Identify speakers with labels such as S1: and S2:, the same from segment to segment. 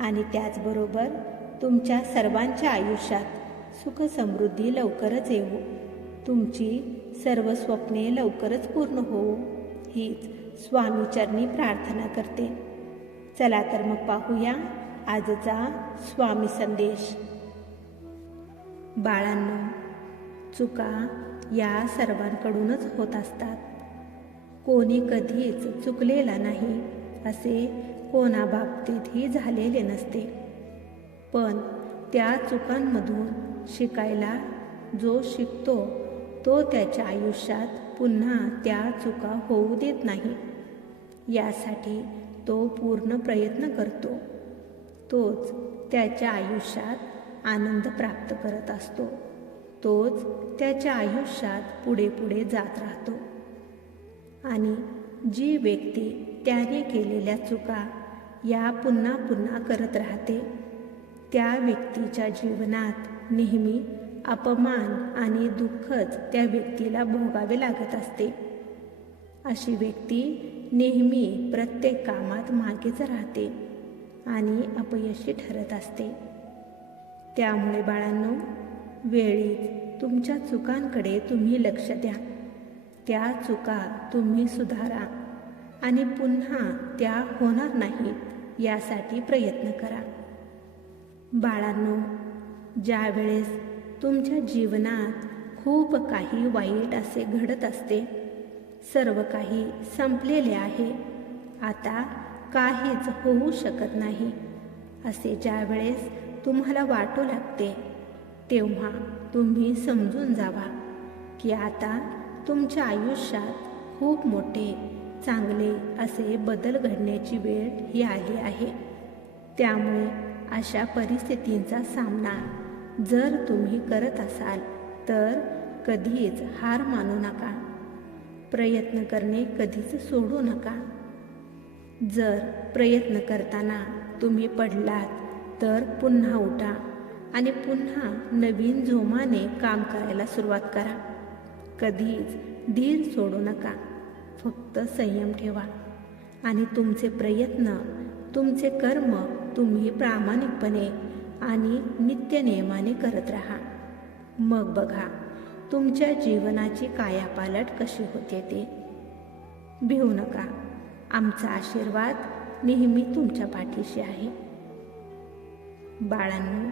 S1: आणि त्याचबरोबर तुमच्या सर्वांच्या आयुष्यात सुख समृद्धी लवकरच येऊ तुमची सर्व स्वप्ने लवकरच पूर्ण होऊ हीच स्वामीचरणी प्रार्थना करते. चला तर मग पाहूया आजचा स्वामी संदेश. बाळांनो चुका या सर्वांकडूनच होत असतात. कोणी कधीच चुकलेला नाही असे कोणाबाबतीतही झालेले नसते. पण त्या चुकांमधून शिकायला जो शिकतो तो त्याच्या आयुष्यात पुन्हा त्या चुका होऊ देत नाही. यासाठी तो पूर्ण प्रयत्न करतो. तोच त्याच्या आयुष्यात आनंद प्राप्त करत असतो. तोच त्याच्या आयुष्यात पुढे पुढे जात राहतो. आणि जी व्यक्ती त्याने केलेल्या चुका या पुन्हा पुन्हा करत राहते. त्या व्यक्तीच्या जीवनात नेहमी अपमान आणि दुःखच त्या व्यक्तीला भोगावे लागत असते. अशी व्यक्ती नेहमी प्रत्येक कामात मागेच राहते आणि अपयशी ठरत असते. त्यामुळे बाळांनो वेळीच तुमच्या चुकांकडे तुम्ही लक्ष द्या. त्या चुका तुम्ही सुधारा. आणि पुन्हा त्या होणार नाहीत यासाठी प्रयत्न करा. बाळांनो ज्यावेळेस तुमच्या जीवनात खूप काही वाईट असे घडत असते सर्व काही संपलेले आहे आता काहीच होऊ शकत नाही असे ज्यावेळेस तुम्हाला वाटू लागते तेव्हा तुम्ही समजून जावा की आता तुमच्या आयुष्यात खूप मोठे चांगले असे बदल घडण्याची वेळ ही आली आहे. त्यामुळे अशा परिस्थितींचा सामना जर तुम्ही करत असाल तर कधीच हार मानू नका. प्रयत्न करणे कधीच सोडू नका. जर प्रयत्न करताना तुम्ही पडलात तर पुन्हा उठा आणि पुन्हा नवीन जोमाने काम करायला सुरुवात करा. कधीच धीर सोडू नका. फक्त संयम ठेवा. आणि तुमचे प्रयत्न तुमचे कर्म तुम्ही प्रामाणिकपणे आणि नित्यनियमाने करत राहा. मग बघा तुमच्या जीवनाची कायापालट कशी होते ते. भिवू नका. आमचा आशीर्वाद नेहमी तुमच्या पाठीशी आहे. बाळांनो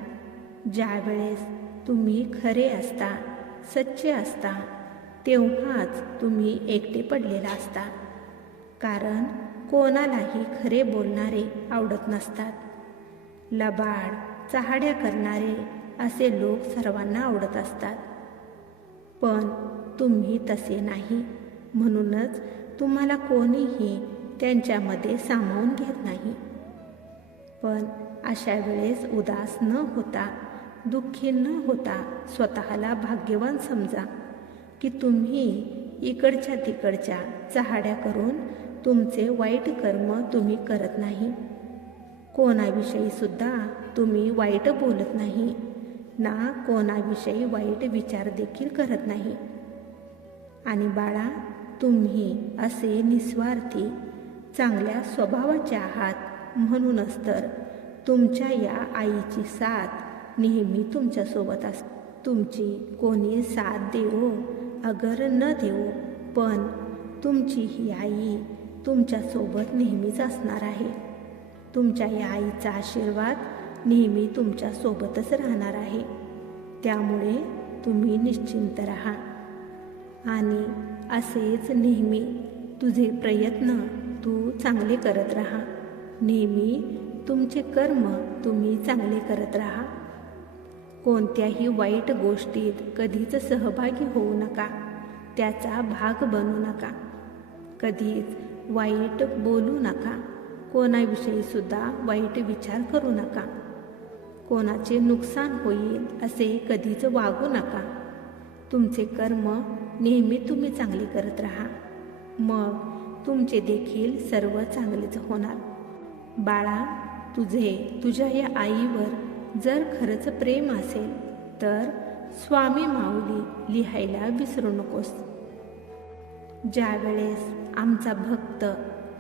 S1: ज्यावेळेस तुम्ही खरे असता सच्चे असता तेव्हाच तुम्ही एकटे पडलेला असता. कारण कोणालाही खरे बोलणारे आवडत नसतात. लबाड चहाड्या करणारे असे लोक सर्वांना आवडत असतात. पण तुम्ही तसे नाही. म्हणूनच तुम्हाला कोणीही त्यांच्यामध्ये सामावून घेत नाही. पण अशा वेळेस उदास न होता दुःखी न होता स्वतःला भाग्यवान समजा. की तुम्ही इकडच्या तिकडच्या चहाड्या करून तुमचे वाईट कर्म तुम्ही करत नाही. कोणाविषयी सुद्धा तुम्ही वाईट बोलत नाही. ना कोणाविषयी वाईट विचार देखील करत नाही. आणि बाळा तुम्ही असे निस्वार्थी चांगल्या स्वभावाचे आहात म्हणूनच तर तुमच्या या आईची साथ नेहमी तुमच्यासोबत अस तुमची कोणी साथ देवो अगर न देऊ पण तुमची ही आई तुमच्यासोबत नेहमीच असणार आहे. तुमच्या या आईचा आशीर्वाद नेहमी तुमच्यासोबतच राहणार आहे. त्यामुळे तुम्ही निश्चिंत राहा. आणि असेच नेहमी तुझे प्रयत्न तू चांगले करत राहा. नेहमी तुमचे कर्म तुम्ही चांगले करत राहा. कोणत्याही वाईट गोष्टीत कधीच सहभागी होऊ नका. त्याचा भाग बनू नका. कधीच वाईट बोलू नका. कोणाविषयी सुद्धा वाईट विचार करू नका. कोणाचे नुकसान होईल असे कधीच वागू नका. तुमचे कर्म नेहमी तुम्ही चांगले करत राहा. मग तुमचे देखील सर्व चांगलेच होणार. बाळा तुझे तुझ्या या आईवर जर खरंच प्रेम असेल तर स्वामी माऊली लिहायला विसरू नकोस. ज्यावेळेस आमचा भक्त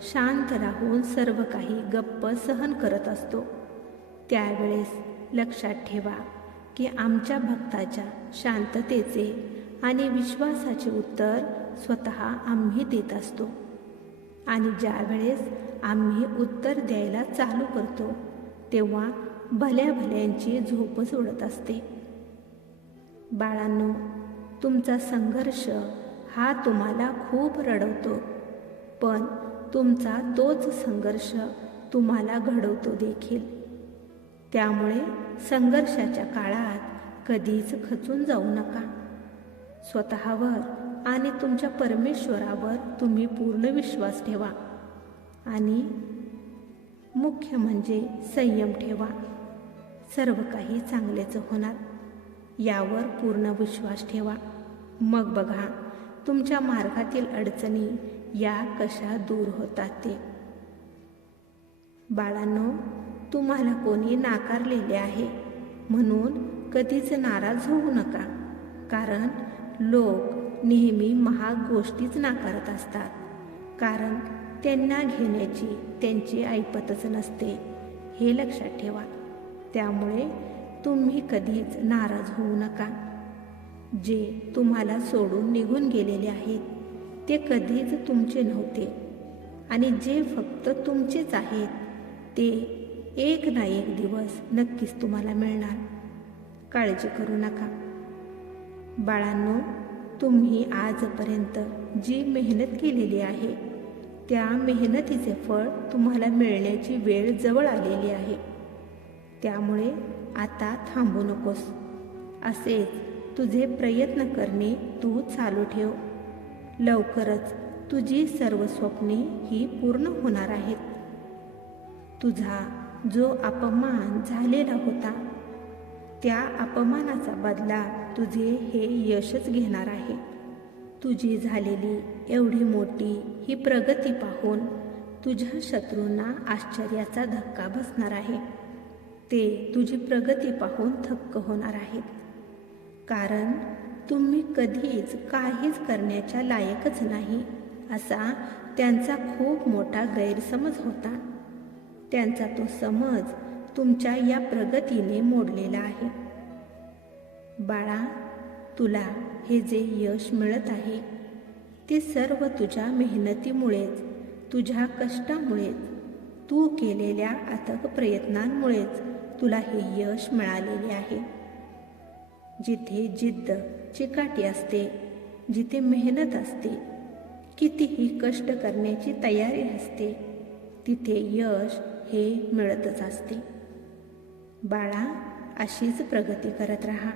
S1: शांत राहून सर्व काही गप्प सहन करत असतो त्यावेळेस लक्षात ठेवा की आमच्या भक्ताच्या शांततेचे आणि विश्वासाचे उत्तर स्वतः आम्ही देत असतो. आणि ज्यावेळेस आम्ही उत्तर द्यायला चालू करतो तेव्हा भल्या भल्यांची झोप सोडत असते. बाळांनो तुमचा संघर्ष हा तुम्हाला खूप रडवतो पण तुमचा तोच संघर्ष तुम्हाला घडवतो देखील. त्यामुळे संघर्षाच्या काळात कधीच खचून जाऊ नका. स्वतःवर आणि तुमच्या परमेश्वरावर तुम्ही पूर्ण विश्वास ठेवा आणि मुख्य म्हणजे संयम ठेवा. सर्व काही चांगलेच होणार. यावर पूर्ण विश्वास ठेवा. मग बघा तुमच्या मार्गातील अडचणी या कशा दूर होतात ते. बाळांनो तुम्हाला कोणी नाकारलेले आहे? म्हणून कधीच नाराज होऊ नका. कारण लोक नेहमी महाग गोष्टीच नाकारत असतात. कारण त्यांना घेण्याची त्यांची ऐपतच नसते. हे लक्षात ठेवा. त्यामुळे तुम्ही कधीच नाराज होऊ नका. जे तुम्हाला सोडून निघून गेलेले आहेत ते कधीच तुमचे नव्हते. आणि जे फक्त तुमचेच आहेत ते एक ना एक दिवस नक्कीच तुम्हाला मिळणार. काळजी करू नका. बाळांनो तुम्ही आजपर्यंत जी मेहनत केलेली आहे त्या मेहनतीचे फळ तुम्हाला मिळण्याची वेळ जवळ आलेली आहे. त्यामुळे आता थांबू नकोस. असेच तुझे प्रयत्न करणे तू चालू ठेव. लवकरच तुझी सर्व स्वप्ने ही पूर्ण होणार आहेत. तुझा जो अपमान झालेला होता त्या अपमानाचा बदला तुझे हे यशच घेणार आहे. तुझी झालेली एवढी मोठी ही प्रगती पाहून तुझ्या शत्रूंना आश्चर्याचा धक्का बसणार आहे. ते तुझी प्रगती पाहून थक्क होणार आहेत. कारण तुम्ही कधीच काहीच करण्याच्या लायकच नाही असा त्यांचा खूप मोठा गैरसमज होता. त्यांचा तो समज तुमच्या या प्रगतीने मोडलेला आहे. बाळा तुला हे जे यश मिळत आहे ते सर्व तुझ्या मेहनतीमुळेच तुझ्या कष्टामुळेच तू केलेल्या अथक प्रयत्नांमुळेच तुला हे यश मिळालेले आहे. जिथे जिद्द चिकाटी असते जिथे मेहनत असते कितीही कष्ट करण्याची तयारी असते तिथे यश हे मिळतच असते. बाळा अशीच प्रगती करत राहा.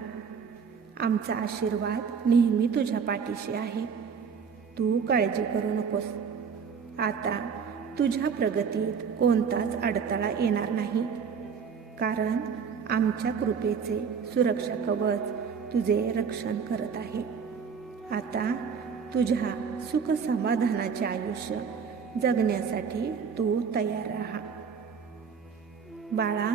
S1: आमचा आशीर्वाद नेहमी तुझ्या पाठीशी आहे. तू काळजी करू नकोस. आता तुझ्या प्रगतीत कोणताच अडथळा येणार नाही. कारण आमच्या कृपेचे सुरक्षा कवच तुझे रक्षण करत आहे. आता तुझ्या सुख समाधानाचे आयुष्य जगण्यासाठी तू तयार राहा. बाळा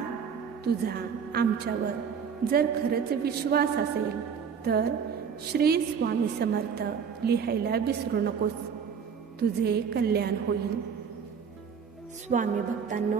S1: तुझा आमच्यावर जर खरंच विश्वास असेल तर श्री स्वामी समर्थ लिहायला विसरू नकोस. तुझे कल्याण होईल. स्वामी भक्तांनो